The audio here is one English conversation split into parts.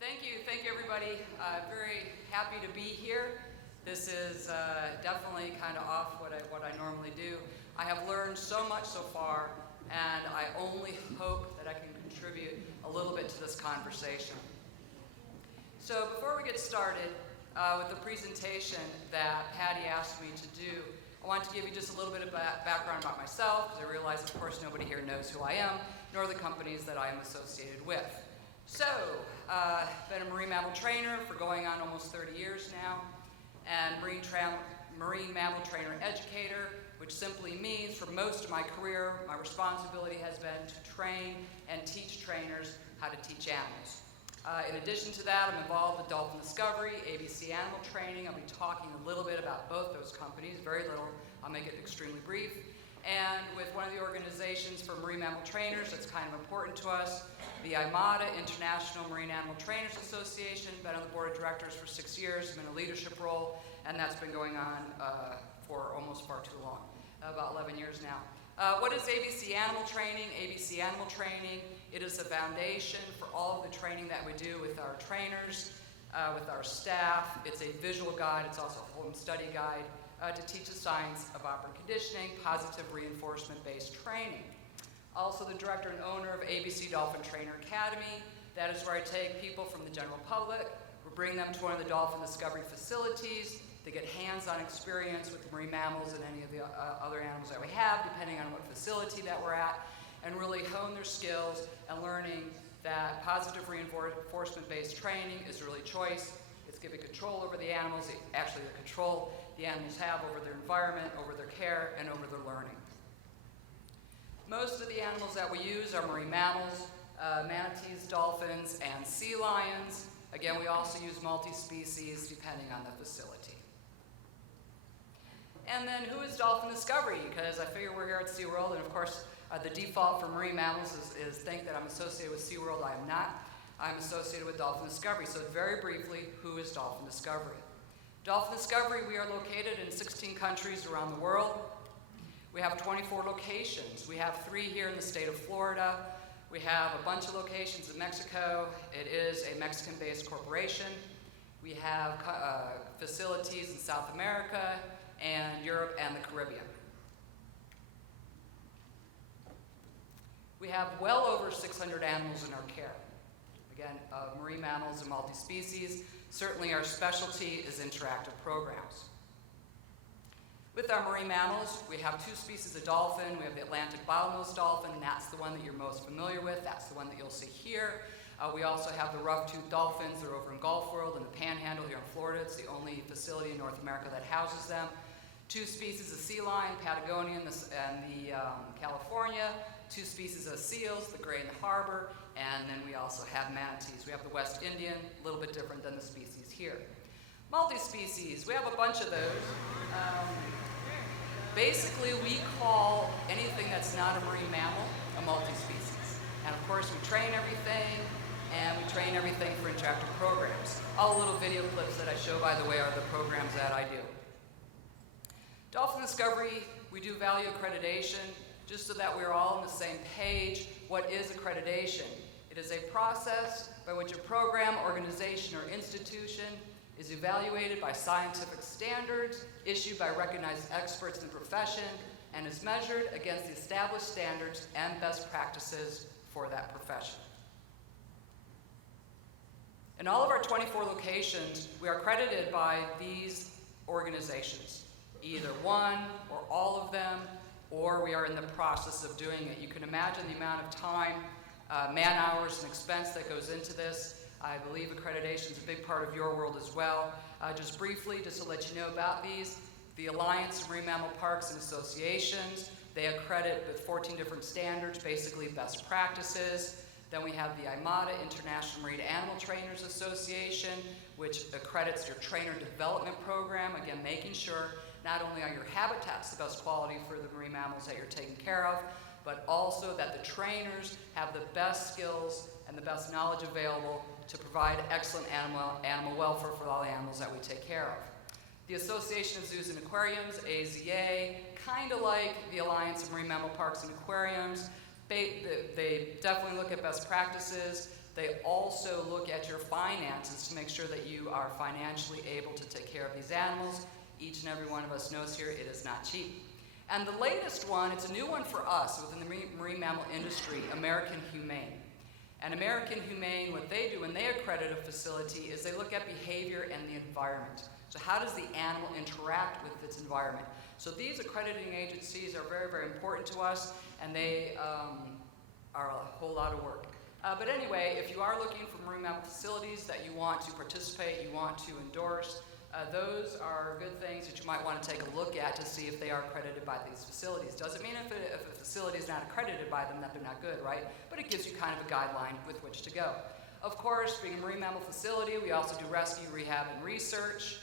Thank you everybody. Very happy to be here. This is definitely kind of off what I normally do. I have learned so much so far, and I only hope that I can contribute a little bit to this conversation. So before we get started with the presentation that Patty asked me to do, I want to give you just a little bit of background about myself, because I realize, of course, nobody here knows who I am, nor the companies that I am associated with. So, been a marine mammal trainer for going on almost 30 years now, and marine mammal trainer educator, which simply means for most of my career, my responsibility has been to train and teach trainers how to teach animals. In addition to that, I'm involved with Dolphin Discovery, ABC Animal Training. I'll be talking a little bit about both those companies, very little. I'll make it extremely brief. And with one of the organizations for marine mammal trainers that's kind of important to us, the IMATA, International Marine Animal Trainers Association. Been on the board of directors for 6 years, been in a leadership role, and that's been going on for almost far too long, about 11 years now. What is ABC Animal Training? ABC Animal Training, it is a foundation for all of the training that we do with our trainers, with our staff. It's a visual guide, it's also a home study guide to teach the science of operant conditioning, positive reinforcement-based training. Also the director and owner of ABC Dolphin Trainer Academy. That is where I take people from the general public, we bring them to one of the Dolphin Discovery facilities. They get hands-on experience with the marine mammals and any of the other animals that we have, depending on what facility that we're at, and really hone their skills and learning that positive reinforcement-based training is really choice. It's giving control over the animals, actually the control the animals have over their environment, over their care, and over their learning. Most of the animals that we use are marine mammals, manatees, dolphins, and sea lions. Again, we also use multi-species depending on the facility. And then who is Dolphin Discovery? Because I figure we're here at SeaWorld, and of course, the default for marine mammals is think that I'm associated with SeaWorld. I am not. I'm associated with Dolphin Discovery. So very briefly, who is Dolphin Discovery? Dolphin Discovery, we are located in 16 countries around the world. We have 24 locations. We have 3 here in the state of Florida. We have a bunch of locations in Mexico. It is a Mexican-based corporation. We have facilities in South America and Europe and the Caribbean. We have well over 600 animals in our care. Again, marine mammals and multi-species. Certainly our specialty is interactive programs. With our marine mammals, we have 2 species of dolphin. We have the Atlantic bottlenose dolphin, and that's the one that you're most familiar with. That's the one that you'll see here. We also have the rough-toothed dolphins. They're over in Gulf World in the Panhandle here in Florida. It's the only facility in North America that houses them. 2 species of sea lion, Patagonia and the California. 2 species of seals, the gray in the harbor, and then we also have manatees. We have the West Indian, a little bit different than the species here. Multi-species, we have a bunch of those. Basically, we call anything that's not a marine mammal a multi-species. And of course, we train everything, and we train everything for interactive programs. All the little video clips that I show, by the way, are the programs that I do. Dolphin Discovery, we do value accreditation, just so that we're all on the same page. What is accreditation? It is a process by which a program, organization, or institution is evaluated by scientific standards issued by recognized experts in the profession and is measured against the established standards and best practices for that profession. In all of our 24 locations, we are accredited by these organizations, either one or all of them, or we are in the process of doing it. You can imagine the amount of time, man hours, and expense that goes into this. I believe accreditation is a big part of your world as well. Just briefly, just to let you know about these, the Alliance of Marine Mammal Parks and Associations, they accredit with 14 different standards, basically best practices. Then we have the IMATA, International Marine Animal Trainers Association, which accredits your trainer development program, again, making sure not only are your habitats the best quality for the marine mammals that you're taking care of, but also that the trainers have the best skills and the best knowledge available to provide excellent animal welfare for all the animals that we take care of. The Association of Zoos and Aquariums, AZA, kind of like the Alliance of Marine Mammal Parks and Aquariums. They definitely look at best practices, they also look at your finances to make sure that you are financially able to take care of these animals. Each and every one of us knows here it is not cheap. And the latest one, it's a new one for us within the marine mammal industry, American Humane. And American Humane, what they do when they accredit a facility is they look at behavior and the environment. So how does the animal interact with its environment? So these accrediting agencies are very, very important to us, and they are a whole lot of work. But anyway, if you are looking for marine mammal facilities that you want to participate, you want to endorse, those are good things that you might want to take a look at to see if they are accredited by these facilities. Doesn't mean if a facility is not accredited by them that they're not good, right? But it gives you kind of a guideline with which to go. Of course, being a marine mammal facility, we also do rescue, rehab, and research.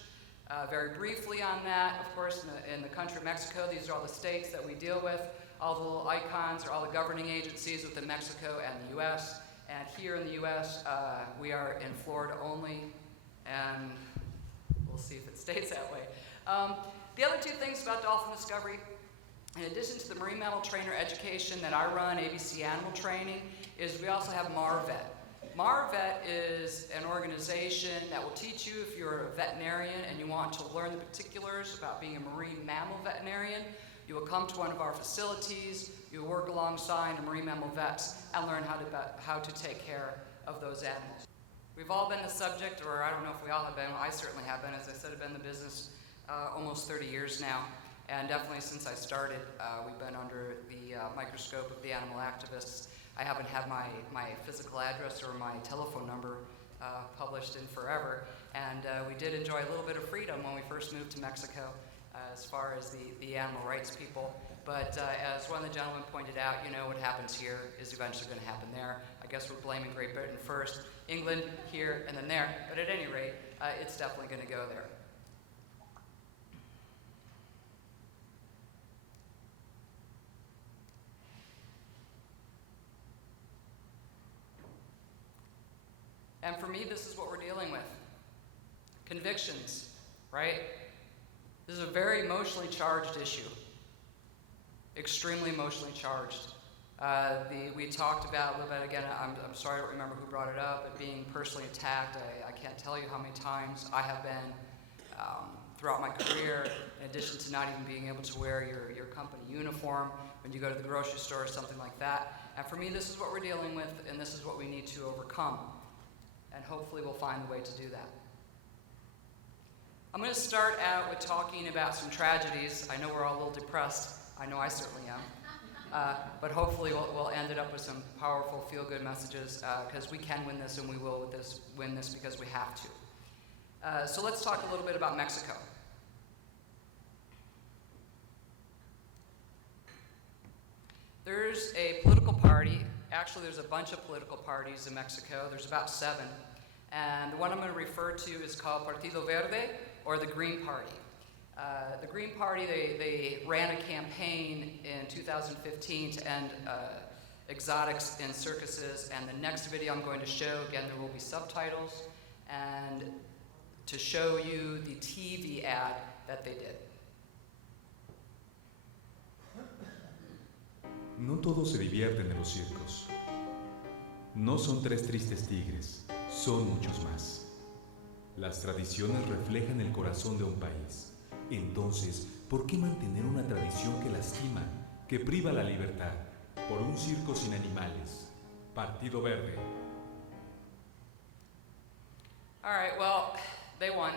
Very briefly on that, of course, in the country of Mexico, these are all the states that we deal with. All the little icons are all the governing agencies within Mexico and the U.S. And here in the U.S., we are in Florida only, and we'll see if it stays that way. The other two things about dolphin discovery, in addition to the marine mammal trainer education that I run, ABC Animal Training, is we also have MARVET. MARVET is an organization that will teach you if you're a veterinarian and you want to learn the particulars about being a marine mammal veterinarian. You will come to one of our facilities, you will work alongside a marine mammal vets and learn how to take care of those animals. We've all been the subject, or I don't know if we all have been, I certainly have been. As I said, I've been in the business almost 30 years now, and definitely since I started, we've been under the microscope of the animal activists. I haven't had my physical address or my telephone number published in forever, and we did enjoy a little bit of freedom when we first moved to Mexico as far as the animal rights people. But as one of the gentlemen pointed out, you know, what happens here is eventually going to happen there. I guess we're blaming Great Britain first, England, here, and then there. But at any rate, it's definitely going to go there. And for me, this is what we're dealing with. Convictions, right? This is a very emotionally charged issue. Extremely emotionally charged. We talked about a little bit, again, I'm sorry I don't remember who brought it up, but being personally attacked, I can't tell you how many times I have been throughout my career, in addition to not even being able to wear your company uniform when you go to the grocery store or something like that. And for me, this is what we're dealing with, and this is what we need to overcome. And hopefully we'll find a way to do that. I'm going to start out with talking about some tragedies. I know we're all a little depressed. I know I certainly am. But hopefully we'll end it up with some powerful, feel-good messages, because we can win this, and we will win this because we have to. So let's talk a little bit about Mexico. There's a political party. Actually, there's a bunch of political parties in Mexico. There's about 7. And the one I'm going to refer to is called Partido Verde, or the Green Party. The Green Party, they ran a campaign in 2015 to end exotics in circuses, and the next video I'm going to show, again, there will be subtitles, and to show you the TV ad that they did. No todos se divierten en los circos. No son 3 tristes tigres, son muchos más. Las tradiciones reflejan el corazón de un país. Entonces, ¿por qué mantener una tradición que lastima, que priva la libertad, por un circo sin animales? Partido Verde. All right, well, they won.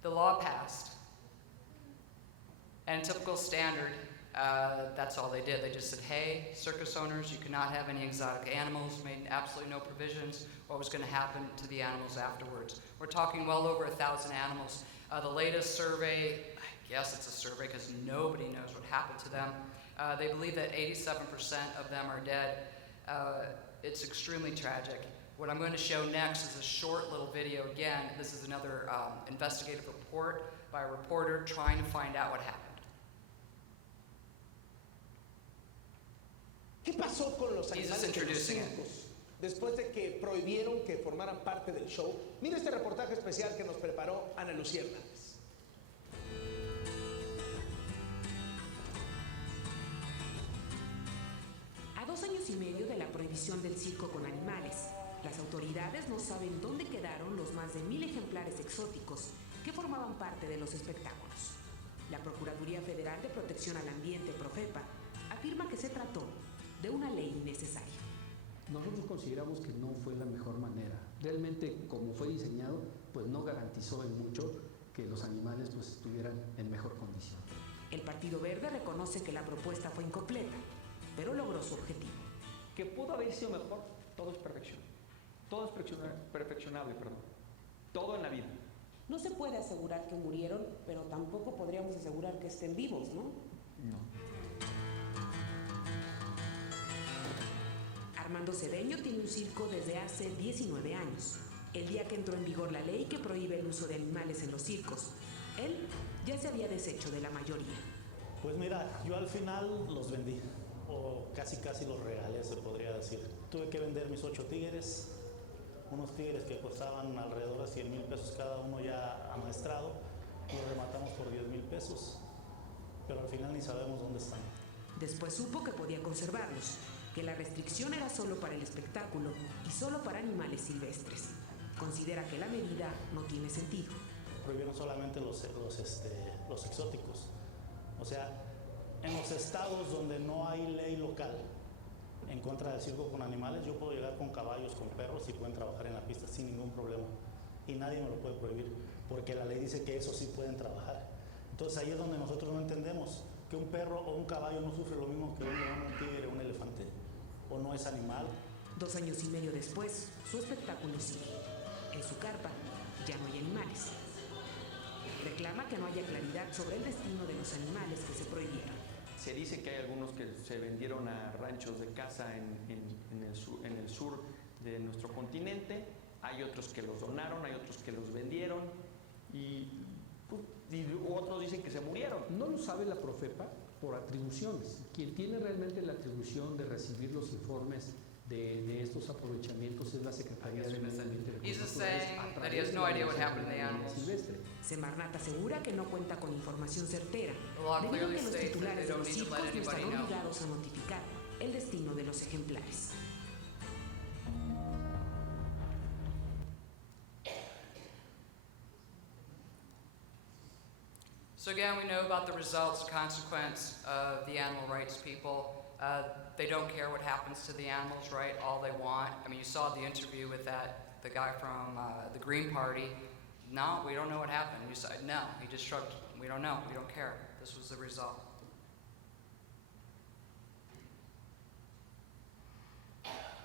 The law passed. And typical standard, that's all they did. They just said, hey, circus owners, you cannot have any exotic animals, made absolutely no provisions what was going to happen to the animals afterwards. We're talking well over 1,000 animals. The latest survey, I guess it's a survey because nobody knows what happened to them. They believe that 87% of them are dead. It's extremely tragic. What I'm going to show next is a short little video. Again, this is another investigative report by a reporter trying to find out what happened. ¿Qué pasó con los animales de los circos después de que prohibieron que formaran parte del show? Mira este reportaje especial que nos preparó Ana Lucía Hernández. ¿A 2 años y medio de la prohibición del circo con animales, las autoridades no saben dónde quedaron los más de 1000 ejemplares exóticos que formaban parte de los espectáculos. La Procuraduría Federal de Protección al Ambiente, Profepa, afirma que se trató de una ley innecesaria. Nosotros consideramos que no fue la mejor manera. Realmente, como fue diseñado, pues no garantizó en mucho que los animales pues estuvieran en mejor condición. El Partido Verde reconoce que la propuesta fue incompleta, pero logró su objetivo. Que pudo haber sido mejor, todo es perfección. Todo es perfeccionable, perdón. Todo en la vida. No se puede asegurar que murieron, pero tampoco podríamos asegurar que estén vivos, ¿no? No. Armando Cedeño tiene un circo desde hace 19 años. El día que entró en vigor la ley que prohíbe el uso de animales en los circos, él ya se había deshecho de la mayoría. Pues mira, yo al final los vendí, o casi los regalé, se podría decir. Tuve que vender mis 8 tigres, unos tigres que costaban alrededor de 100,000 pesos cada uno ya amaestrado, y los rematamos por 10,000 pesos, pero al final ni sabemos dónde están. Después supo que podía conservarlos, que la restricción era solo para el espectáculo y solo para animales silvestres. Considera que la medida no tiene sentido. Prohibieron solamente los exóticos. O sea, en los estados donde no hay ley local en contra del circo con animales, yo puedo llegar con caballos, con perros y pueden trabajar en la pista sin ningún problema. Y nadie me lo puede prohibir, porque la ley dice que eso sí pueden trabajar. Entonces ahí es donde nosotros no entendemos que un perro o un caballo no sufre lo mismo que un león, un tigre, un elefante. O no es animal. 2 años y medio después, su espectáculo sigue. En su carpa ya no hay animales. Reclama que no haya claridad sobre el destino de los animales que se prohibieron. Se dice que hay algunos que se vendieron a ranchos de caza en el sur de nuestro continente, hay otros que los donaron, hay otros que los vendieron y otros dicen que se murieron. No lo sabe la Profepa por atribuciones. Quien tiene realmente la atribución de recibir los informes de estos aprovechamientos es la Secretaría de Medio Ambiente. He's just saying that he has no idea what happened to the animals. Semarnat asegura que no cuenta con información certera, The law debido a clearly que los states that titulares they de don't los need to circos let no están anybody know. obligados a notificar el destino de los ejemplares. So again, we know about the results, consequence of the animal rights people. They don't care what happens to the animals, right? All they want. I mean, you saw the interview with the guy from the Green Party. No, we don't know what happened. You said no. He just shrugged. We don't know. We don't care. This was the result.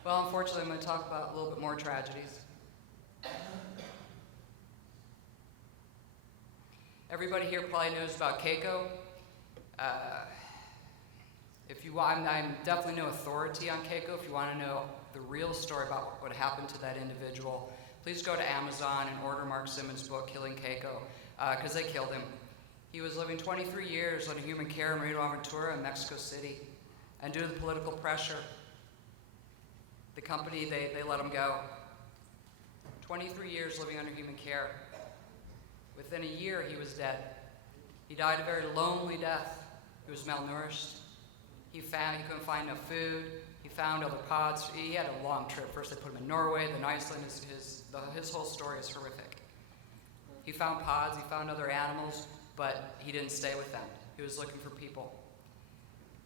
Well, unfortunately, I'm going to talk about a little bit more tragedies. Everybody here probably knows about Keiko. I'm definitely no authority on Keiko. If you want to know the real story about what happened to that individual, please go to Amazon and order Mark Simmons' book, Killing Keiko, because they killed him. He was living 23 years under human care in Marino Aventura in Mexico City. And due to the political pressure, the company, they let him go. 23 years living under human care. Within a year, he was dead. He died a very lonely death. He was malnourished. He couldn't find enough food. He found other pods. He had a long trip. First they put him in Norway, then Iceland. His whole story is horrific. He found pods, he found other animals, but he didn't stay with them. He was looking for people.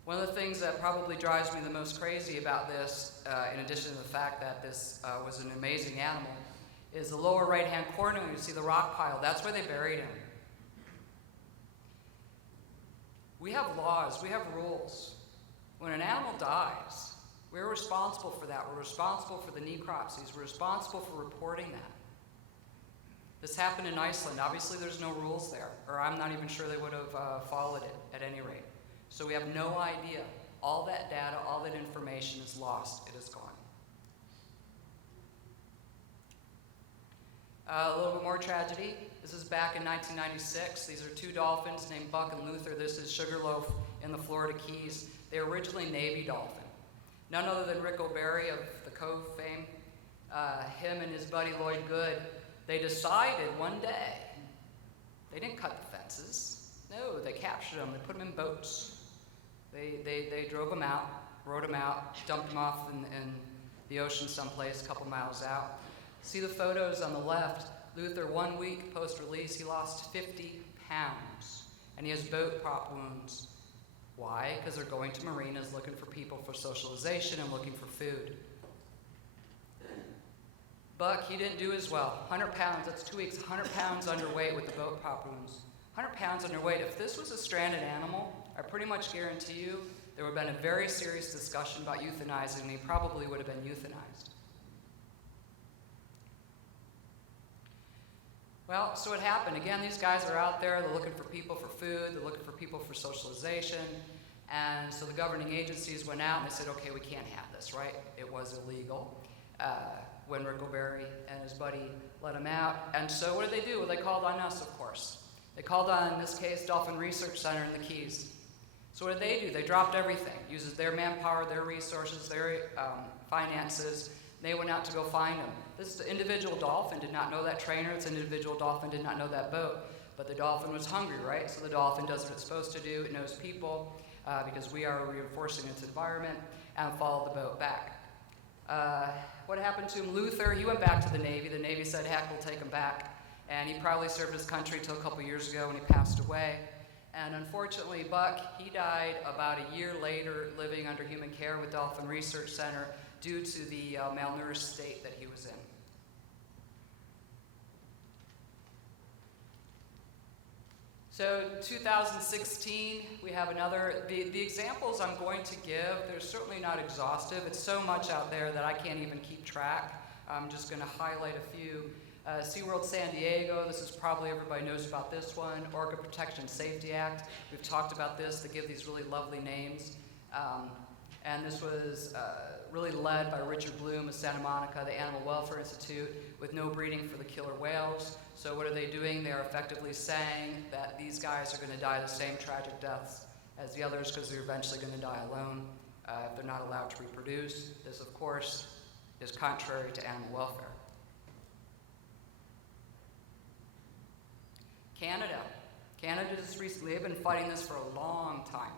One of the things that probably drives me the most crazy about this, in addition to the fact that this was an amazing animal, is the lower right-hand corner. You see the rock pile. That's where they buried him. We have laws. We have rules. When an animal dies, we're responsible for that. We're responsible for the necropsies. We're responsible for reporting that. This happened in Iceland. Obviously, there's no rules there, or I'm not even sure they would have followed it at any rate. So we have no idea. All that data, all that information is lost. It is gone. A little bit more tragedy. This is back in 1996. These are 2 dolphins named Buck and Luther. This is Sugarloaf in the Florida Keys. They were originally Navy dolphin. None other than Rick O'Barry of the Cove fame, him and his buddy Lloyd Good, they decided one day, they didn't cut the fences. No, they captured them. They put them in boats. They drove them out. rode him out, dumped him off in the ocean someplace a couple miles out. See the photos on the left? Luther, 1 week post-release, he lost 50 pounds, and he has boat prop wounds. Why? Because they're going to marinas looking for people for socialization and looking for food. Buck, he didn't do as well. 100 pounds, that's 2 weeks, 100 pounds underweight with the boat prop wounds. 100 pounds underweight. If this was a stranded animal, I pretty much guarantee you there would have been a very serious discussion about euthanizing, and he probably would have been euthanized. Well, so what happened? Again, these guys are out there, they're looking for people for food, they're looking for people for socialization, and so the governing agencies went out and they said, okay, we can't have this, right? It was illegal when Rickleberry and his buddy let him out. And so what did they do? Well, they called on us, of course. They called on, in this case, Dolphin Research Center in the Keys. So what did they do? They dropped everything, uses their manpower, their resources, their finances. They went out to go find him. This individual dolphin did not know that trainer. This individual dolphin did not know that boat. But the dolphin was hungry, right? So the dolphin does what it's supposed to do. It knows people because we are reinforcing its environment, and followed the boat back. What happened to him? Luther, he went back to the Navy. The Navy said, heck, we'll take him back. And he probably served his country until a couple years ago when he passed away. And unfortunately, Buck, he died about a year later living under human care with Dolphin Research Center due to the malnourished state that he was in. So 2016, we have another, the examples I'm going to give, they're certainly not exhaustive. It's so much out there that I can't even keep track. I'm just going to highlight a few. SeaWorld San Diego, this is probably everybody knows about this one. Orca Protection Safety Act, we've talked about this. They give these really lovely names. And this was really led by Richard Bloom of Santa Monica, the Animal Welfare Institute, with no breeding for the killer whales. So what are they doing? They're effectively saying that these guys are going to die the same tragic deaths as the others because they're eventually going to die alone if they're not allowed to reproduce. This, of course, is contrary to animal welfare. Canada just recently, they've been fighting this for a long time.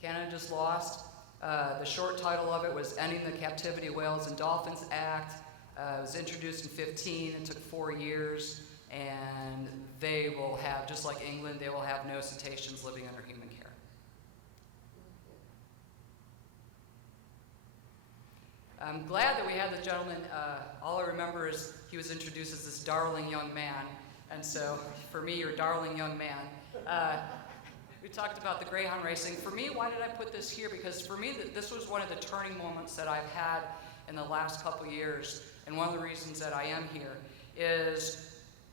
Canada just lost. The short title of it was Ending the Captivity of Whales and Dolphins Act. It was introduced in 2015. It took 4 years. And they will have, just like England, they will have no cetaceans living under human care. I'm glad that we had this gentleman. All I remember is he was introduced as this darling young man. And so, for me, you're a darling young man. We talked about the greyhound racing. For me, why did I put this here? Because for me, this was one of the turning moments that I've had in the last couple years. And one of the reasons that I am here is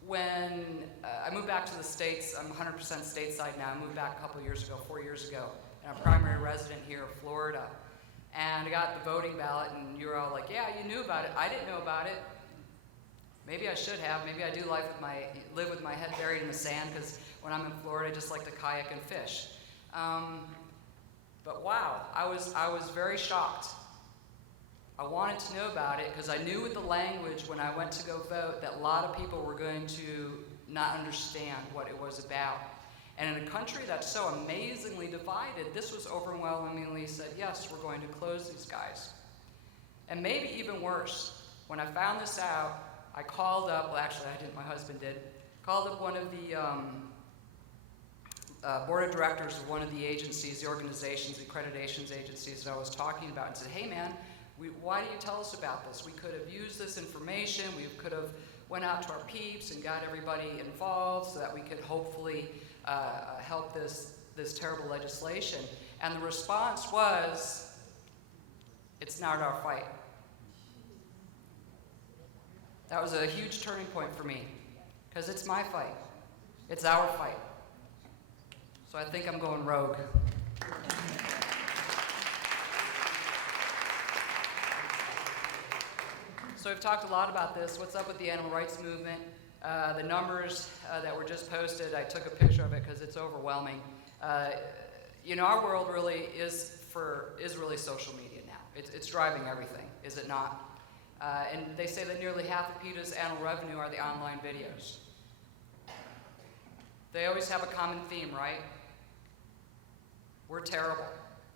when I moved back to the States. I'm 100% stateside now. I moved back a couple years ago, 4 years ago. And I'm a primary resident here of Florida. And I got the voting ballot, and you were all like, yeah, you knew about it. I didn't know about it. Maybe I should have. Maybe I do live with my head buried in the sand, because when I'm in Florida, I just like to kayak and fish. But wow, I was very shocked. I wanted to know about it because I knew with the language when I went to go vote that a lot of people were going to not understand what it was about. And in a country that's so amazingly divided, this was overwhelmingly said, yes, we're going to close these guys. And maybe even worse, when I found this out, I called up, well actually I didn't, my husband did, called up one of the board of directors of one of the agencies, the organizations, the accreditations agencies that I was talking about, and said, hey man, why do you tell us about this? We could have used this information, we could have went out to our peeps and got everybody involved so that we could hopefully help this terrible legislation. And the response was, it's not our fight. That was a huge turning point for me, because it's my fight. It's our fight. So I think I'm going rogue. So we've talked a lot about this. What's up with the animal rights movement? The numbers that were just posted, I took a picture of it because it's overwhelming. You know, our world really is really social media now. It's driving everything, is it not? And they say that nearly half of PETA's animal revenue are the online videos. They always have a common theme, right? We're terrible.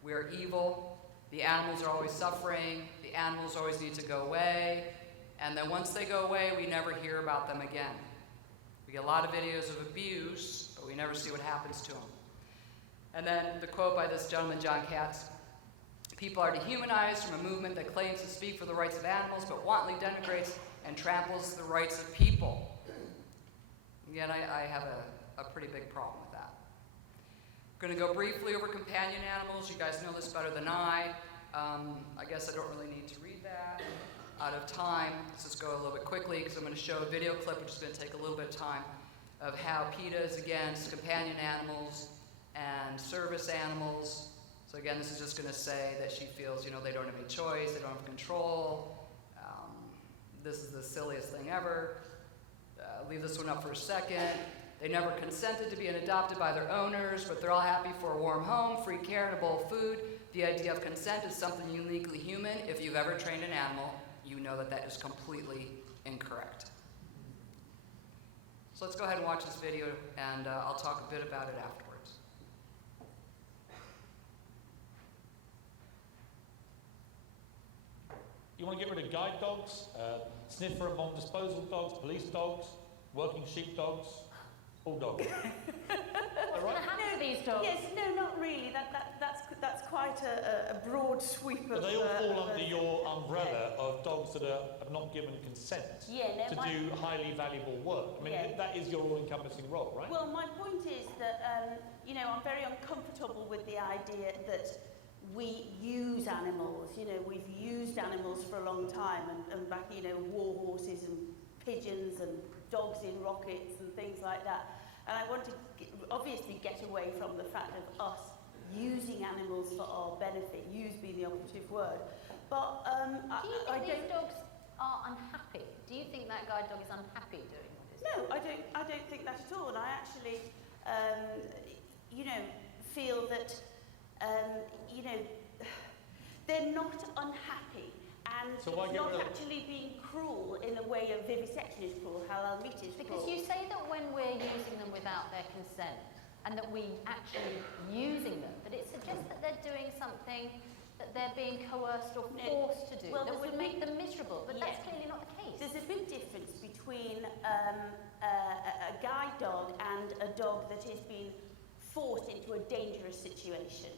We are evil. The animals are always suffering, the animals always need to go away, and then once they go away, we never hear about them again. We get a lot of videos of abuse, but we never see what happens to them. And then the quote by this gentleman, John Katz, "People are dehumanized from a movement that claims to speak for the rights of animals, but wantonly denigrates and tramples the rights of people." Again, I have a pretty big problem with that. I'm going to go briefly over companion animals. You guys know this better than I. I guess I don't really need to read that. Out of time, let's just go a little bit quickly because I'm going to show a video clip, which is going to take a little bit of time, of how PETA is against companion animals and service animals. So again, this is just going to say that she feels, they don't have any choice, they don't have control. This is the silliest thing ever. Leave this one up for a second. They never consented to being adopted by their owners, but they're all happy for a warm home, free care, and a bowl of food. The idea of consent is something uniquely human. If you've ever trained an animal, you know that that is completely incorrect. So let's go ahead and watch this video, and I'll talk a bit about it afterwards. You want to get rid of guide dogs, sniffer and bomb disposal dogs, police dogs, working sheep dogs, all dogs. What's going to happen to these dogs? Yes, no, not really. That's quite a broad sweep of. But they all fall under your umbrella of dogs that have not given consent to do highly valuable work. I mean, that is your all-encompassing role, right? Well, my point is that I'm very uncomfortable with the idea that we use animals. We've used animals for a long time, and back, war horses and pigeons and dogs in rockets and things like that. And I want to obviously get away from the fact of us using animals for our benefit, use being the operative word. But do you think these dogs are unhappy? Do you think that guide dog is unhappy doing what it's doing? No, I don't think that at all. And I actually, feel that, they're not unhappy. And so it's not actually being cruel in the way of vivisection is cruel, halal meat is cruel. Because you say that when we're using them without their consent, and that we actually using them, that it suggests that they're doing something that they're being coerced or forced to do, that would make them miserable, but that's clearly not the case. There's a big difference between a guide dog and a dog that is being forced into a dangerous situation.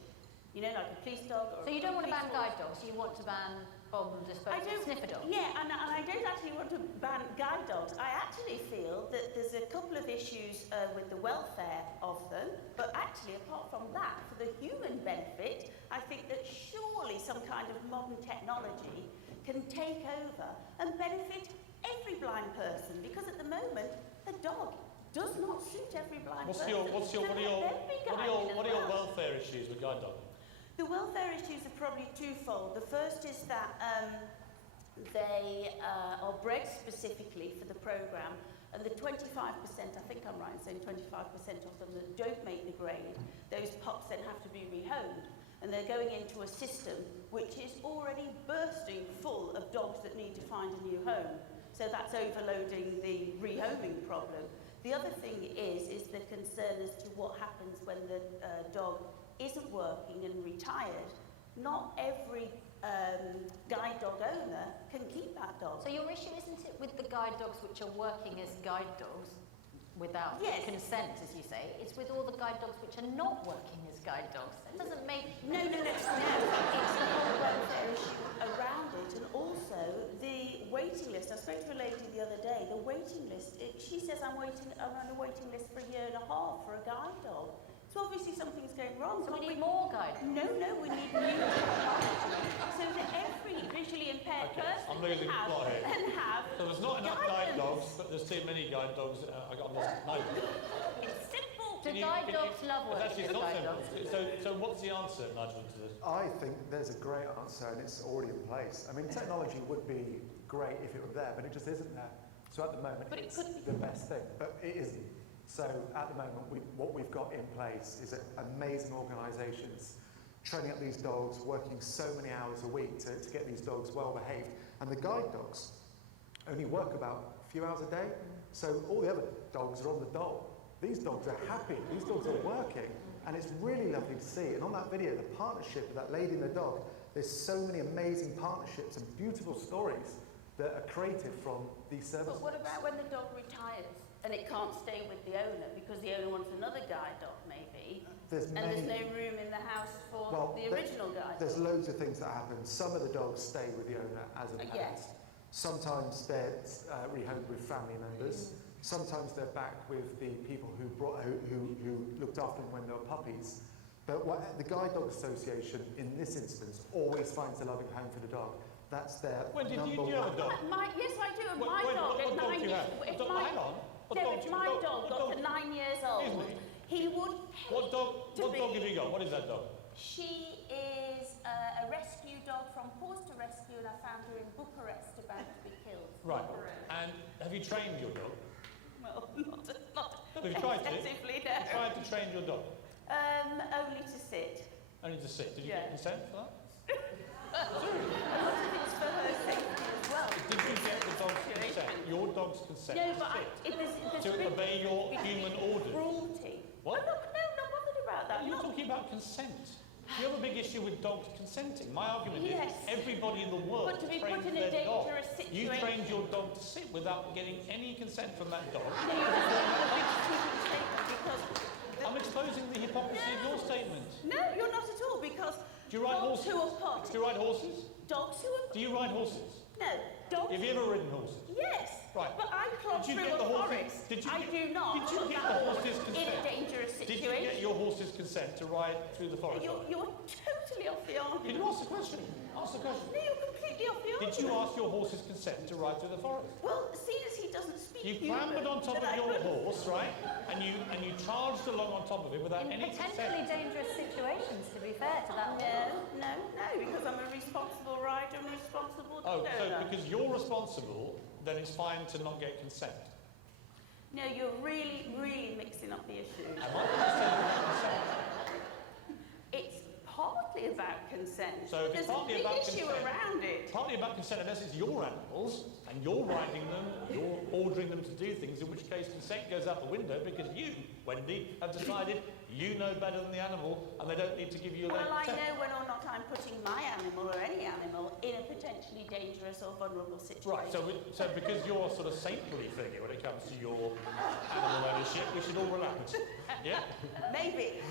Like a police dog or so you don't want to ban guide dogs, you want to ban bomb disposal sniffer dogs? Yeah, and I don't actually want to ban guide dogs. I actually feel that there's a couple of issues with the welfare of them, but actually apart from that, for the human benefit, I think that surely some kind of modern technology can take over and benefit every blind person, because at the moment, a dog does not suit every blind person. What are your welfare issues with guide dogs? The welfare issues are probably twofold. The first is that they are bred specifically for the programme, and the 25%, I think I'm right in saying 25% of them that don't make the grade, those pups then have to be rehomed, and they're going into a system which is already bursting full of dogs that need to find a new home. So that's overloading the rehoming problem. The other thing is the concern as to what happens when the dog isn't working and retired. Not every guide dog owner can keep that dog. So your issue isn't it with the guide dogs which are working as guide dogs without consent, as you say, it's with all the guide dogs which are not working as guide dogs. That doesn't make... No. It's the whole welfare issue around it, and also the waiting list. I spoke to a lady the other day. The waiting list, she says I'm on a waiting list for 1.5 years for a guide dog. So obviously something's going wrong. So we need more guide dogs? No, we need new technology so that every visually impaired person can have So there's not enough guide dogs, but there's too many guide dogs. It's simple. Do guide dogs love working as guide dogs? So what's the answer, Nigel, to this? I think there's a great answer, and it's already in place. I mean, technology would be great if it were there, but it just isn't there. So at the moment, it's the best thing, but it isn't. So at the moment, what we've got in place is amazing organisations training up these dogs, working so many hours a week to get these dogs well behaved. And the guide dogs only work about a few hours a day. So all the other dogs are on the dole. These dogs are happy, these dogs are working, and it's really lovely to see. And on that video, the partnership of that lady and the dog, There's so many amazing partnerships and beautiful stories that are created from these services. But what about when the dog retires and it can't stay with the owner because the owner wants another guide dog, maybe? There's no room in the house for the original guide dog. There's loads of things that happen. Some of the dogs stay with the owner as a pet. Yes. Sometimes they're rehomed with family members. Sometimes they're back with the people who looked after them when they were puppies. But the Guide Dog Association, in this instance, always finds a loving home for the dog. That's their Wendy, number do you have a dog? Yes, I do. And What my dog dog at do 9 you years have? if Hang on. my dog got to 9 years old, he would hate What dog have you got? What is that dog? She is a rescue dog from Forster Rescue, and I found her in Bucharest about to be killed. Right. And have you trained your dog? Well, not Have you tried to? extensively, Have you tried to train your dog? Only to sit. Only to sit. Did you get consent for that? A lot of it's for her safety as well. Did you get the dog's consent? Your dog's consent No, to but sit? To obey your human orders? Cruelty. What? No, not bothered about that. You're talking about consent. You have a big issue with dogs consenting. My argument is everybody in the world But to be trains put in a their dog. dangerous situation. You trained your dog to sit without getting any consent from that dog. No, you're just making a big stupid statement because... I'm exposing the hypocrisy of your statement. No, you're not at all, because Do you ride dogs horses? who are put... Do you ride horses? Dogs who are... Do you ride horses? No, dogs... Have you ever ridden horses? Yes. Right. But I plod Did you through get a the horses? forest. Did you I get- do not Did you put get that the horse horse's consent? in a dangerous Did situation. you get your horse's consent to ride through the forest? You're totally off the argument. Did you ask the question? Ask the question. No, you're completely off the argument. Did you ask your horse's consent to ride through the forest? Well, seeing as he doesn't speak You human, clambered on top then of I your couldn't. horse, right? And you charged along on top of it without In any potentially consent. dangerous situations, to be fair to that. No, because I'm a responsible rider and a responsible Oh, so owner. because you're responsible, then it's fine to not get consent. No, you're really, really mixing up the issue. Am I saying consent? It's partly about consent. So if There's it's partly a big about issue consent, around it. partly about consent, unless it's your animals and you're riding them, you're ordering them to do things, in which case consent goes out the window because you, Wendy, have decided you know better than the animal and they don't need to give you a Well, I consent. know whether or not I'm putting my animal or any animal in a potentially dangerous or vulnerable situation. Right, so because you're a sort of saintly figure when it comes to your animal ownership, we should all relax. Yeah? Maybe.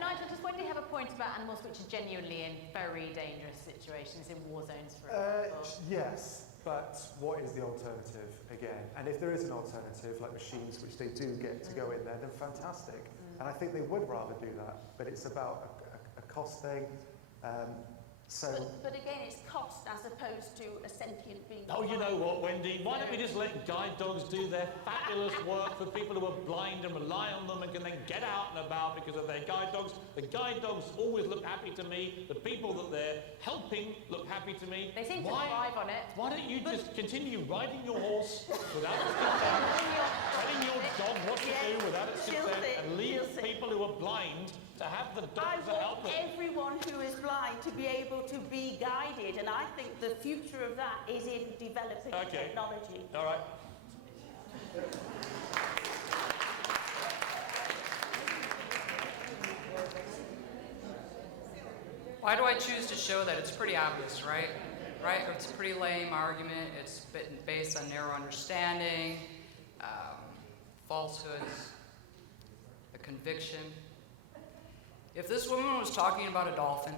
Nigel, does Wendy have a point about animals which are genuinely in very dangerous situations, in war zones, for example? Yes, but what is the alternative again? And if there is an alternative, like machines, which they do get to go in there, then fantastic. And I think they would rather do that, but it's about a cost thing. But again, it's cost as opposed to a sentient being. Oh, you know what, Wendy? Why don't we just let guide dogs do their fabulous work for people who are blind and rely on them and can then get out and about because of their guide dogs? The guide dogs always look happy to me. The people that they're helping look happy to me. They seem to thrive on it. Why don't you just continue riding your horse without its consent, telling your dog what to do without its consent, and leave people who are blind to have the dogs that help I them? want everyone who is blind to be able to be guided, and I think the future of that is in developing technology. All right. Why do I choose to show that? It's pretty obvious, right? Right? It's a pretty lame argument. It's based on narrow understanding, falsehoods, a conviction. If this woman was talking about a dolphin,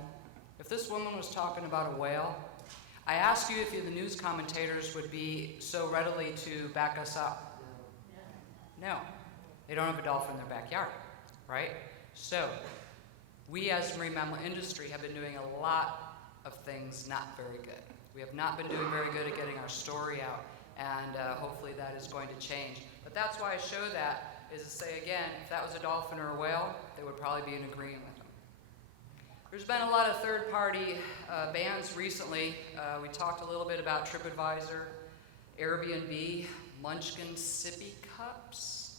if this woman was talking about a whale, I ask you if the news commentators would be so readily to back us up. No, they don't have a dolphin in their backyard, right? So, we as the marine mammal industry have been doing a lot of things not very good. We have not been doing very good at getting our story out, and hopefully that is going to change. But that's why I show that, is to say again, if that was a dolphin or a whale, they would probably be in agreement with them. There's been a lot of third-party bans recently. We talked a little bit about TripAdvisor, Airbnb, Munchkin sippy cups,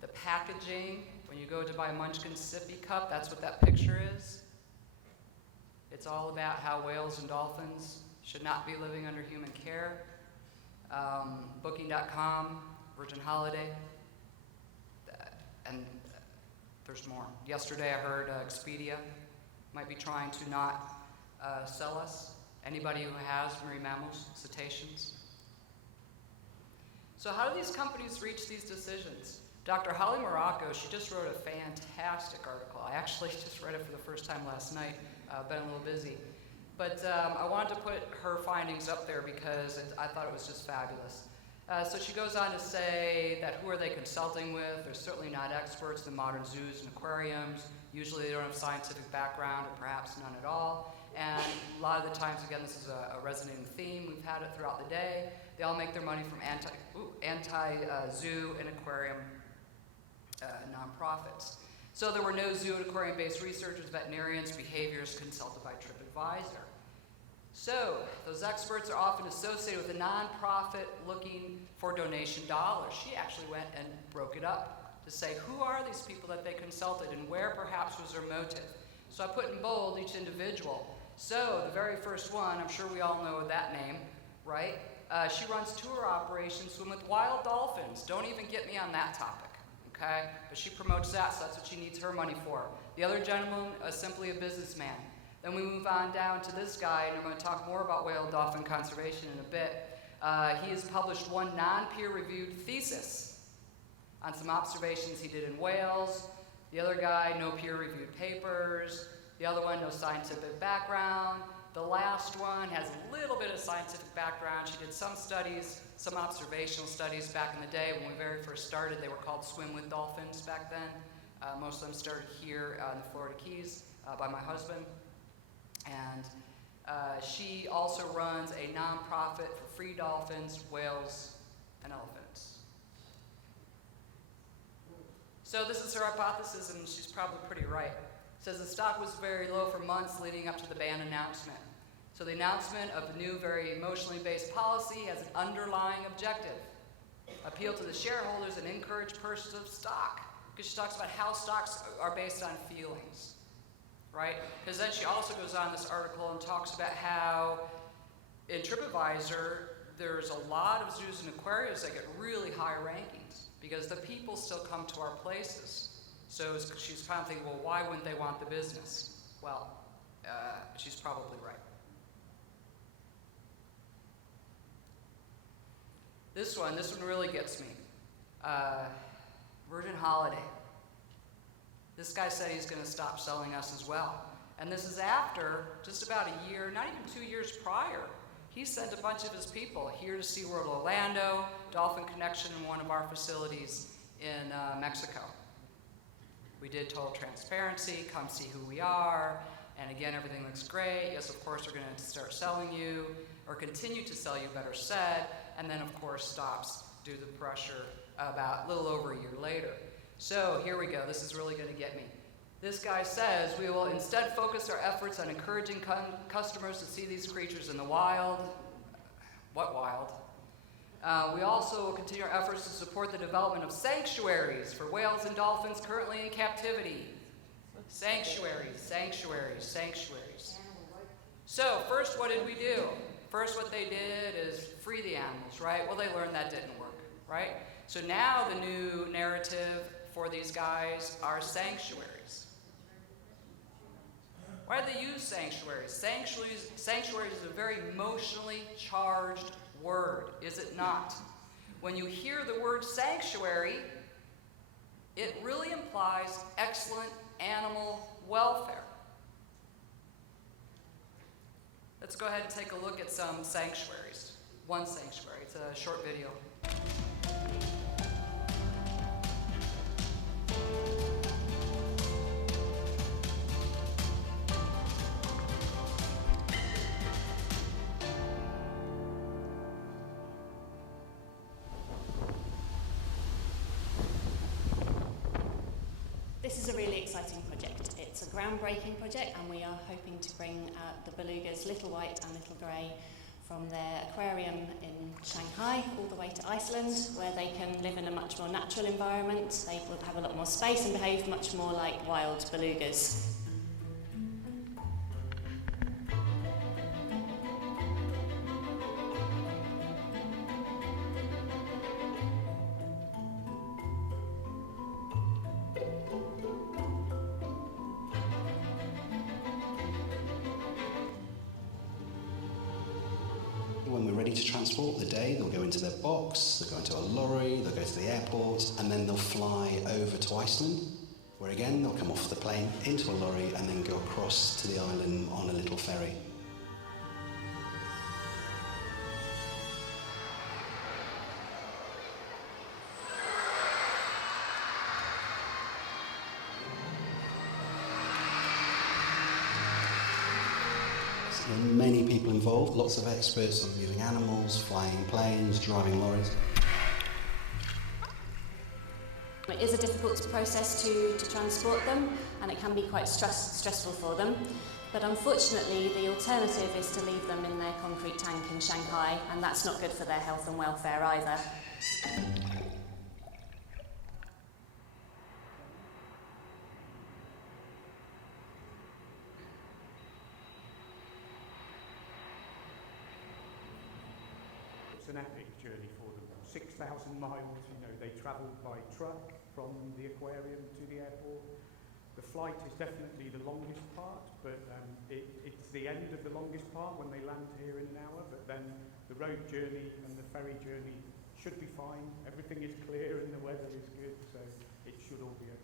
the packaging. When you go to buy a Munchkin sippy cup, that's what that picture is. It's all about how whales and dolphins should not be living under human care. Booking.com, Virgin Holiday, and there's more. Yesterday I heard Expedia might be trying to not sell us? Anybody who has marine mammals, cetaceans? So how do these companies reach these decisions? Dr. Holly Morocco, she just wrote a fantastic article. I actually just read it for the first time last night. Been a little busy. But I wanted to put her findings up there because I thought it was just fabulous. So she goes on to say that who are they consulting with? They're certainly not experts in modern zoos and aquariums. Usually they don't have scientific background or perhaps none at all. And a lot of the times, again, this is a resonating theme. We've had it throughout the day. They all make their money from anti-zoo and aquarium nonprofits. So there were no zoo and aquarium-based researchers, veterinarians, behaviorists consulted by TripAdvisor. So those experts are often associated with a nonprofit looking for donation dollars. She actually went and broke it up to say who are these people that they consulted and where perhaps was their motive. So I put in bold each individual. So the very first one, I'm sure we all know that name, right? She runs tour operations, swim with wild dolphins. Don't even get me on that topic, okay? But she promotes that, so that's what she needs her money for. The other gentleman is simply a businessman. Then we move on down to this guy, and I'm going to talk more about whale dolphin conservation in a bit. He has published one non-peer-reviewed thesis on some observations he did in whales. The other guy, no peer-reviewed papers. The other one, no scientific background. The last one has a little bit of scientific background. She did some studies, some observational studies back in the day when we very first started. They were called Swim with Dolphins back then. Most of them started here in the Florida Keys by my husband. And she also runs a nonprofit for free dolphins, whales, and elephants. So this is her hypothesis, and she's probably pretty right. Says the stock was very low for months leading up to the ban announcement. So the announcement of the new, very emotionally based policy has an underlying objective: appeal to the shareholders and encourage purchase of stock. Because she talks about how stocks are based on feelings, right? Because then she also goes on this article and talks about how in TripAdvisor there's a lot of zoos and aquariums that get really high rankings because the people still come to our places. So she's kind of thinking, well, why wouldn't they want the business? Well, she's probably right. This one really gets me. Virgin Holiday. This guy said he's going to stop selling us as well. And this is after just about a year, not even 2 years prior, he sent a bunch of his people here to SeaWorld Orlando, Dolphin Connection in one of our facilities in Mexico. We did total transparency, come see who we are, and again, everything looks great. Yes, of course, we're going to start selling you, or continue to sell you, better said, and then, of course, stops due to the pressure about a little over a year later. So here we go. This is really going to get me. This guy says we will instead focus our efforts on encouraging customers to see these creatures in the wild. What wild? We also will continue our efforts to support the development of sanctuaries for whales and dolphins currently in captivity. Sanctuaries, sanctuaries, sanctuaries. So first, what did we do? First, what they did is free the animals, right? Well, they learned that didn't work, right? So now the new narrative for these guys are sanctuaries. Why do they use sanctuaries? Sanctuaries is a very emotionally charged word, is it not? When you hear the word sanctuary, it really implies excellent animal welfare. Let's go ahead and take a look at some sanctuaries. One sanctuary, it's a short video. This is a really exciting project. It's a groundbreaking project, and we are hoping to bring the belugas, little white and little grey, from their aquarium in Shanghai all the way to Iceland, where they can live in a much more natural environment. They will have a lot more space and behave much more like wild belugas. need to transport the day, they'll go into their box, they'll go into a lorry, they'll go to the airport, and then they'll fly over to Iceland, where again they'll come off the plane into a lorry and then go across to the island on a little ferry. There are many people involved, lots of experts on moving animals, flying planes, driving lorries. It is a difficult process to transport them, and it can be quite stressful for them. But unfortunately, the alternative is to leave them in their concrete tank in Shanghai, and that's not good for their health and welfare either. It's an epic journey for them. 6,000 miles, you know, they travelled by truck from the aquarium to the airport. The flight is definitely the longest part, but it's the end of the longest part when they land here in an hour, but then the road journey and the ferry journey should be fine. Everything is clear and the weather is good, so it should all be okay.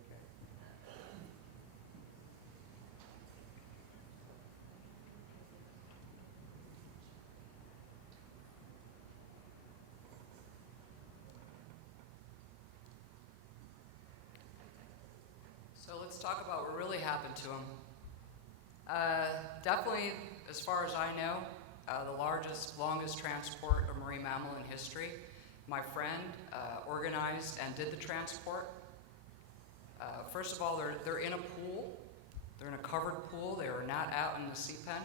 So let's talk about what really happened to him. Definitely, as far as I know, the largest, longest transport of marine mammal in history. My friend organized and did the transport. First of all, they're in a pool. They're in a covered pool. They are not out in the sea pen.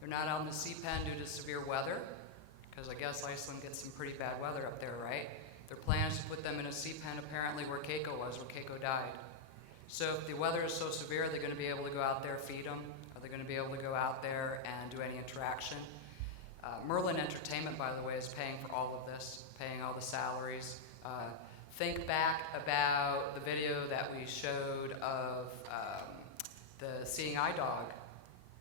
They're not out in the sea pen due to severe weather, because I guess Iceland gets some pretty bad weather up there, right? Their plan is to put them in a sea pen apparently where Keiko was, where Keiko died. So if the weather is so severe, they're going to be able to go out there, feed them? Are they going to be able to go out there and do any interaction? Merlin Entertainment, by the way, is paying for all of this, paying all the salaries. Think back about the video that we showed of the Seeing Eye Dog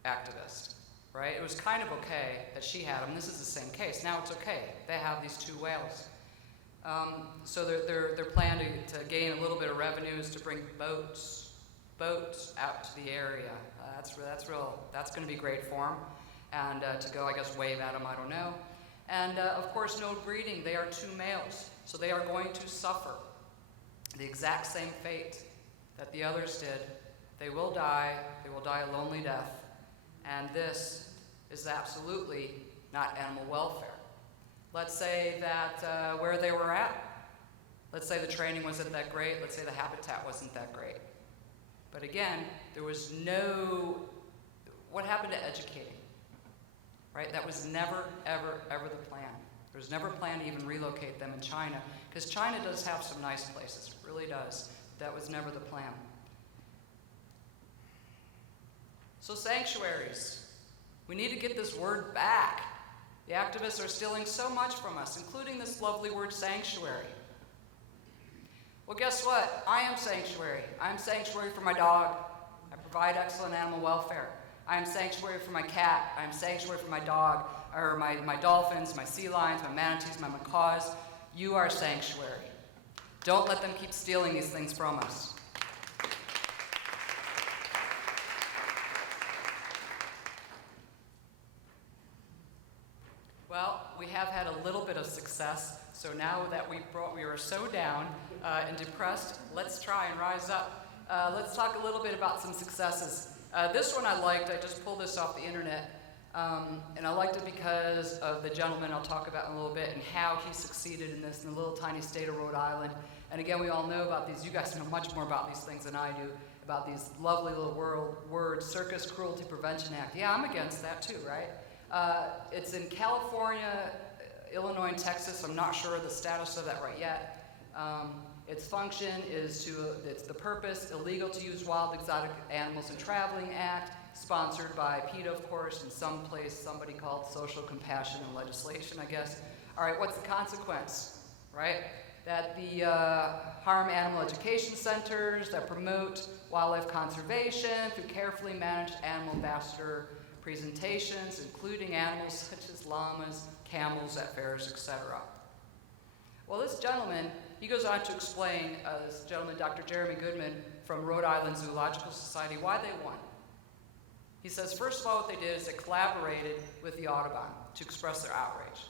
activist, right? It was kind of okay that she had them. This is the same case. Now it's okay. They have these two whales. So their plan to gain a little bit of revenue is to bring boats out to the area. That's going to be great for them. And to go, I guess, wave at them, I don't know. And of course, no breeding. They are two males, so they are going to suffer the exact same fate that the others did. They will die. They will die a lonely death. And this is absolutely not animal welfare. Let's say that where they were at, let's say the training wasn't that great, let's say the habitat wasn't that great. But again, there was no, what happened to educating, right? That was never, ever, ever the plan. There was never a plan to even relocate them in China, because China does have some nice places, it really does. That was never the plan. So sanctuaries, we need to get this word back. The activists are stealing so much from us, including this lovely word sanctuary. Well, guess what? I am sanctuary. I am sanctuary for my dog. I provide excellent animal welfare. I am sanctuary for my cat. I am sanctuary for my dog, or my dolphins, my sea lions, my manatees, my macaws. You are sanctuary. Don't let them keep stealing these things from us. Well, we have had a little bit of success, so now that we are so down and depressed, let's try and rise up. Let's talk a little bit about some successes. This one I liked. I just pulled this off the internet, and I liked it because of the gentleman I'll talk about in a little bit and how he succeeded in this in the little tiny state of Rhode Island. And again, we all know about these. You guys know much more about these things than I do, about these lovely little words, Circus Cruelty Prevention Act. Yeah, I'm against that too, right? It's in California, Illinois, and Texas. I'm not sure of the status of that right yet. Its function is it's the purpose, illegal to use wild exotic animals in traveling act, sponsored by PETA, of course, in some place somebody called social compassion and legislation, I guess. All right, what's the consequence, right? That the harm animal education centers that promote wildlife conservation through carefully managed animal ambassador presentations, including animals such as llamas, camels at fairs, etc. Well, this gentleman, he goes on to explain, this gentleman, Dr. Jeremy Goodman from Rhode Island Zoological Society, why they won. He says, first of all, what they did is they collaborated with the Audubon to express their outrage,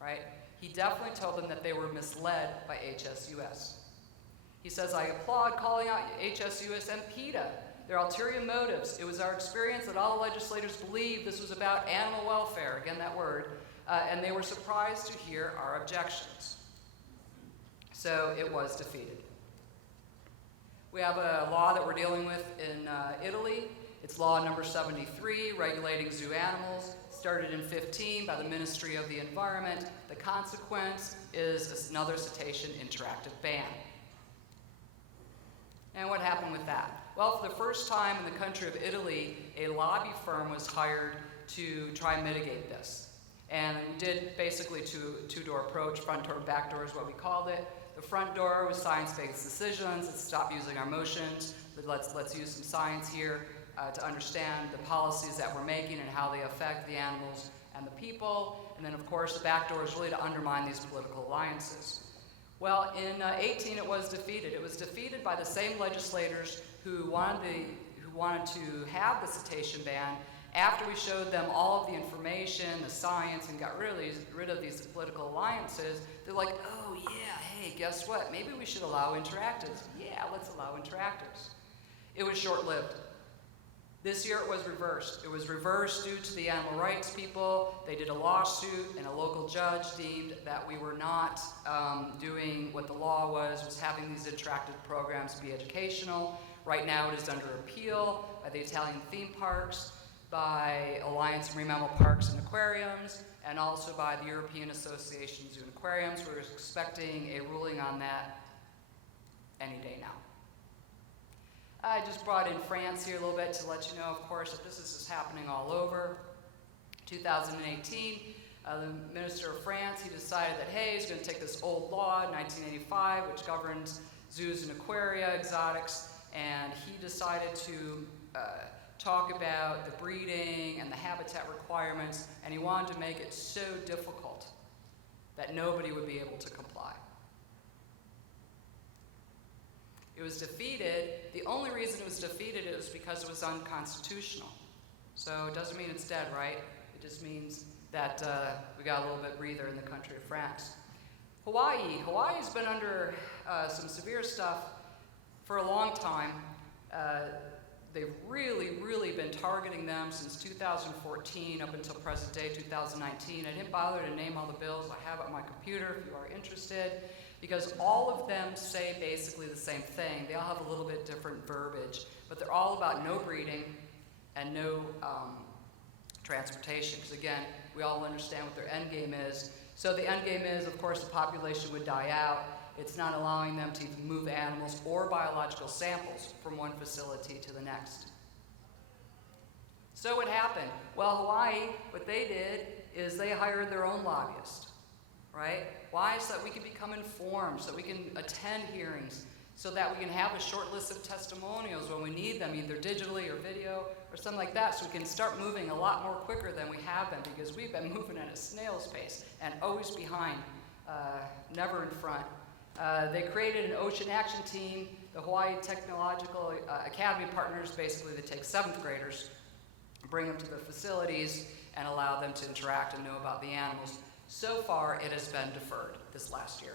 right? He definitely told them that they were misled by HSUS. He says, I applaud calling out HSUS and PETA, their ulterior motives. It was our experience that all the legislators believed this was about animal welfare, again that word, and they were surprised to hear our objections. So it was defeated. We have a law that we're dealing with in Italy. It's law number 73, regulating zoo animals, started in 15 by the Ministry of the Environment. The consequence is another cetacean interactive ban. And what happened with that? Well, for the first time in the country of Italy, a lobby firm was hired to try and mitigate this. And we did basically two-door approach, front door, back door is what we called it. The front door was science-based decisions. Let's stop using our emotions. Let's use some science here to understand the policies that we're making and how they affect the animals and the people. And then, of course, the back door is really to undermine these political alliances. Well, in 18, it was defeated. It was defeated by the same legislators who wanted to have the cetacean ban after we showed them all of the information, the science, and got rid of these political alliances. They're like, oh yeah, hey, guess what? Maybe we should allow interactives. Yeah, let's allow interactives. It was short-lived. This year it was reversed. It was reversed due to the animal rights people. They did a lawsuit, and a local judge deemed that we were not doing what the law was having these interactive programs be educational. Right now it is under appeal by the Italian theme parks, by Alliance Marine Mammal Parks and Aquariums, and also by the European Association of Zoo and Aquariums. We're expecting a ruling on that any day now. I just brought in France here a little bit to let you know, of course, that this is just happening all over. 2018, the Minister of France, he decided that, hey, he's going to take this old law, 1985, which governs zoos and aquaria, exotics, and he decided to talk about the breeding and the habitat requirements, and he wanted to make it so difficult that nobody would be able to comply. It was defeated. The only reason it was defeated is because it was unconstitutional. So it doesn't mean it's dead, right? It just means that we got a little bit breather in the country of France. Hawaii. Hawaii's been under some severe stuff for a long time. They've really been targeting them since 2014 up until present day, 2019. I didn't bother to name all the bills. I have it on my computer if you are interested, because all of them say basically the same thing. They all have a little bit different verbiage, but they're all about no breeding and no transportation, because again, we all understand what their end game is. So the end game is, of course, the population would die out. It's not allowing them to even move animals or biological samples from one facility to the next. So what happened? Well, Hawaii, what they did is they hired their own lobbyist, right? Why? So that we can become informed, so we can attend hearings, so that we can have a short list of testimonials when we need them, either digitally or video or something like that, so we can start moving a lot more quicker than we have been, because we've been moving at a snail's pace and always behind, never in front. They created an ocean action team. The Hawaii Technological Academy partners, basically they take 7th graders, bring them to the facilities, and allow them to interact and know about the animals. So far, it has been deferred this last year.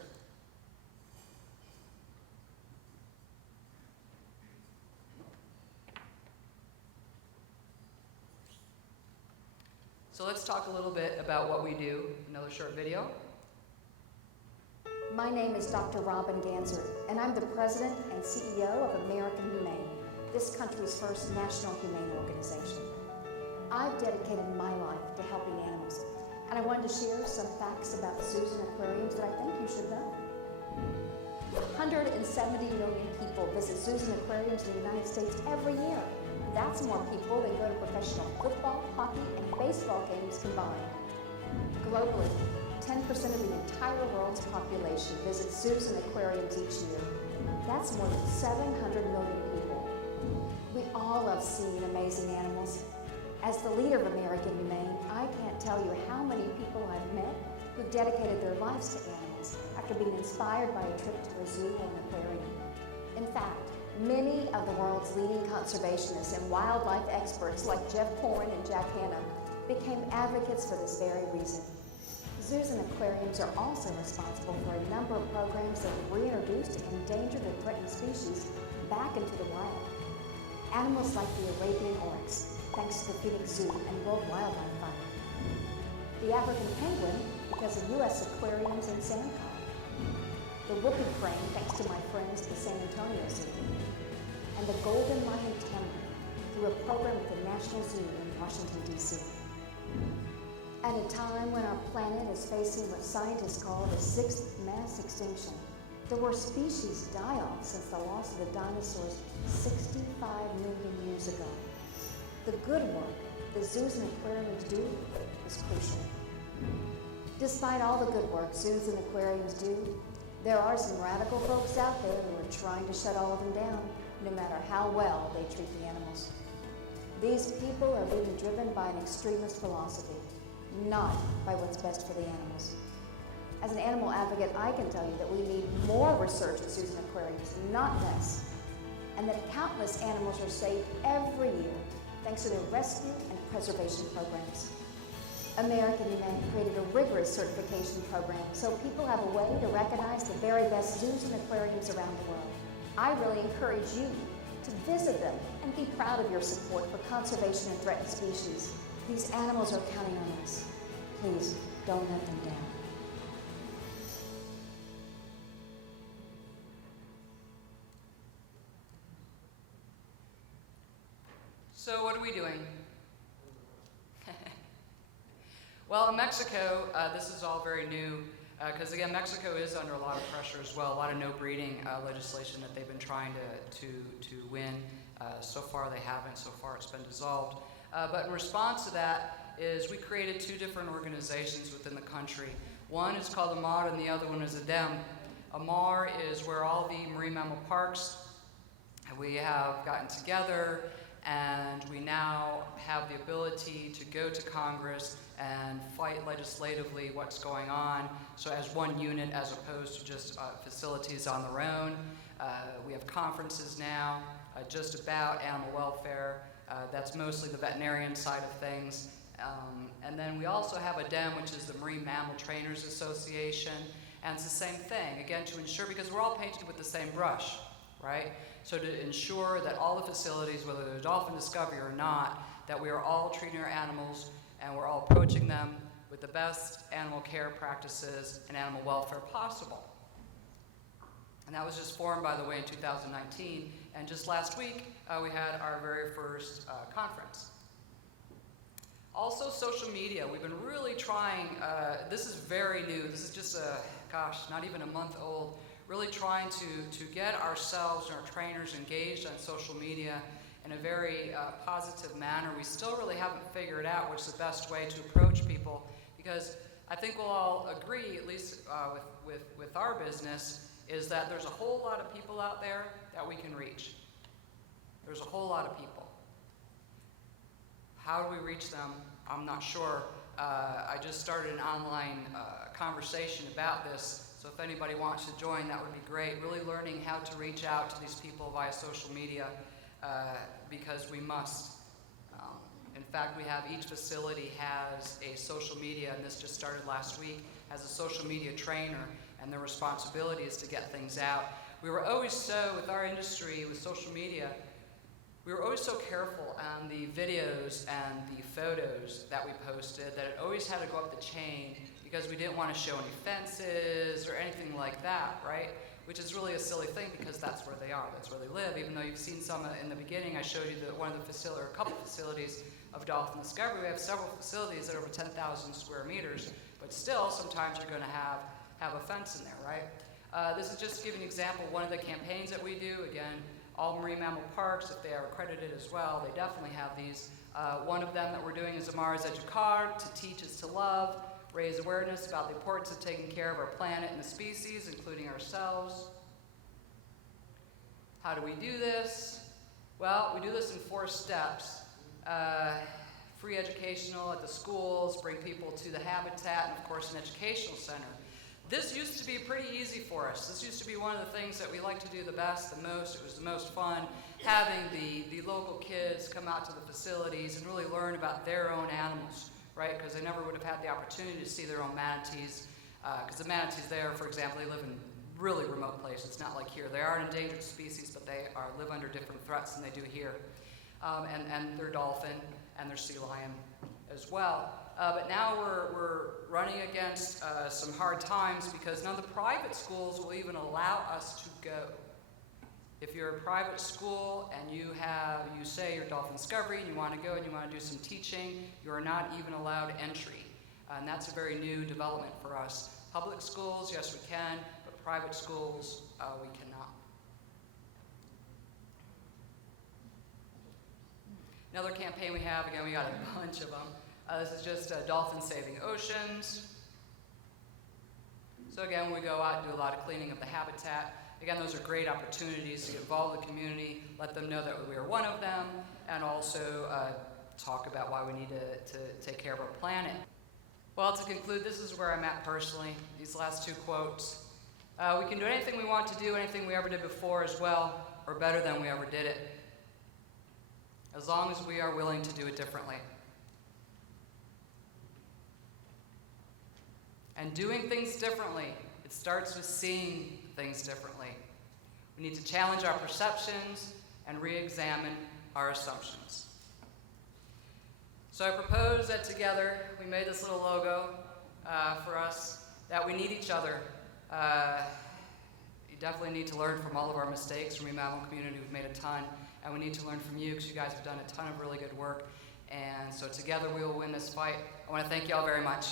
So let's talk a little bit about what we do. Another short video. My name is Dr. Robin Ganser, and I'm the President and CEO of American Humane, this country's first national humane organization. I've dedicated my life to helping animals, and I wanted to share some facts about zoos and aquariums that I think you should know. 170 million people visit zoos and aquariums in the United States every year. That's more people than go to professional football, hockey, and baseball games combined. Globally, 10% of the entire world's population visits zoos and aquariums each year. That's more than 700 million people. We all love seeing amazing animals, As the leader of American Humane, I can't tell you how many people I've met who dedicated their lives to animals after being inspired by a trip to a zoo or an aquarium. In fact, many of the world's leading conservationists and wildlife experts like Jeff Corn and Jack Hanna became advocates for this very reason. Zoos and aquariums are also responsible for a number of programs that have reintroduced endangered and threatened species back into the wild. Animals like the Arabian oryx, thanks to the Phoenix Zoo and World Wildlife Fund. The African penguin, because of U.S. aquariums and sandcod. The whooping crane, thanks to my friends at the San Antonio Zoo. And the golden lion tamarack, through a program at the National Zoo in Washington, D.C. At a time when our planet is facing what scientists call the sixth mass extinction, the worst species die off since the loss of the dinosaurs 65 million years ago. The good work the zoos and aquariums do is crucial. Despite all the good work zoos and aquariums do, there are some radical folks out there who are trying to shut all of them down, no matter how well they treat the animals. These people are being driven by an extremist philosophy, not by what's best for the animals. As an animal advocate, I can tell you that we need more research at zoos and aquariums, not less, and that countless animals are saved every year thanks to their rescue and preservation programs. American Humane created a rigorous certification program so people have a way to recognize the very best zoos and aquariums around the world. I really encourage you to visit them and be proud of your support for conservation and threatened species. These animals are counting on us. Please, don't let them down. So what are we doing? Well, in Mexico, this is all very new, because again, Mexico is under a lot of pressure as well, a lot of no breeding legislation that they've been trying to win. So far they haven't, so far it's been dissolved. But in response to that is we created two different organizations within the country. One is called AMAR and the other one is ADEM. AMAR is where all the marine mammal parks, we have gotten together and we now have the ability to go to Congress and fight legislatively what's going on, so as one unit as opposed to just facilities on their own. We have conferences now just about animal welfare. That's mostly the veterinarian side of things. And then we also have ADEM, which is the Marine Mammal Trainers Association, and it's the same thing, again, to ensure, because we're all painted with the same brush, right? So to ensure that all the facilities, whether they're dolphin discovery or not, that we are all treating our animals and we're all approaching them with the best animal care practices and animal welfare possible. And that was just formed, by the way, in 2019. And just last week, we had our very first conference. Also, social media. We've been really trying, this is very new. This is just, not even a month old. Really trying to get ourselves and our trainers engaged on social media in a very positive manner. We still really haven't figured out what's the best way to approach people, because I think we'll all agree, at least with our business, is that there's a whole lot of people out there that we can reach. There's a whole lot of people. How do we reach them? I'm not sure. I just started an online conversation about this. So if anybody wants to join, that would be great. Really learning how to reach out to these people via social media, because we must. In fact, we have, each facility has a social media, and this just started last week, has a social media trainer, and their responsibility is to get things out. We were always so, with our industry, with social media, we were always so careful on the videos and the photos that we posted that it always had to go up the chain, because we didn't want to show any fences or anything like that, right? Which is really a silly thing, because that's where they are, that's where they live. Even though you've seen some in the beginning, I showed you one of the facility, or a couple facilities of dolphin discovery. We have several facilities that are over 10,000 square meters, but still, sometimes you're going to have a fence in there, right? This is just to give you an example. One of the campaigns that we do, again, all marine mammal parks, if they are accredited as well, they definitely have these. One of them that we're doing is Amar's Educar, to teach is to love. Raise awareness about the importance of taking care of our planet and the species, including ourselves. How do we do this? Well, we do this in 4 steps. free educational at the schools, bring people to the habitat, and of course an educational center. This used to be pretty easy for us. This used to be one of the things that we like to do the best, the most. It was the most fun, having the local kids come out to the facilities and really learn about their own animals, right? Because they never would have had the opportunity to see their own manatees. Because the manatees there, for example, they live in really remote places, not like here. They are an endangered species, but they live under different threats than they do here. And their dolphin and their sea lion as well. But now we're running against some hard times because none of the private schools will even allow us to go. If you're a private school and you say you're Dolphin Discovery and you want to go and you want to do some teaching, you are not even allowed entry. And that's a very new development for us. Public schools, yes we can, but private schools, we cannot. Another campaign we have, again, we got a bunch of them. This is just Dolphin Saving Oceans. So again, we go out and do a lot of cleaning of the habitat. Again, those are great opportunities to get involved with the community, let them know that we are one of them, and also talk about why we need to take care of our planet. Well, to conclude, this is where I'm at personally, these last two quotes. We can do anything we want to do, anything we ever did before as well, or better than we ever did it, as long as we are willing to do it differently. And doing things differently, it starts with seeing things differently. We need to challenge our perceptions and re-examine our assumptions. So I propose that together we made this little logo for us, that we need each other. You definitely need to learn from all of our mistakes. From the mammal community, we've made a ton, and we need to learn from you because you guys have done a ton of really good work. And so together we will win this fight. I want to thank you all very much.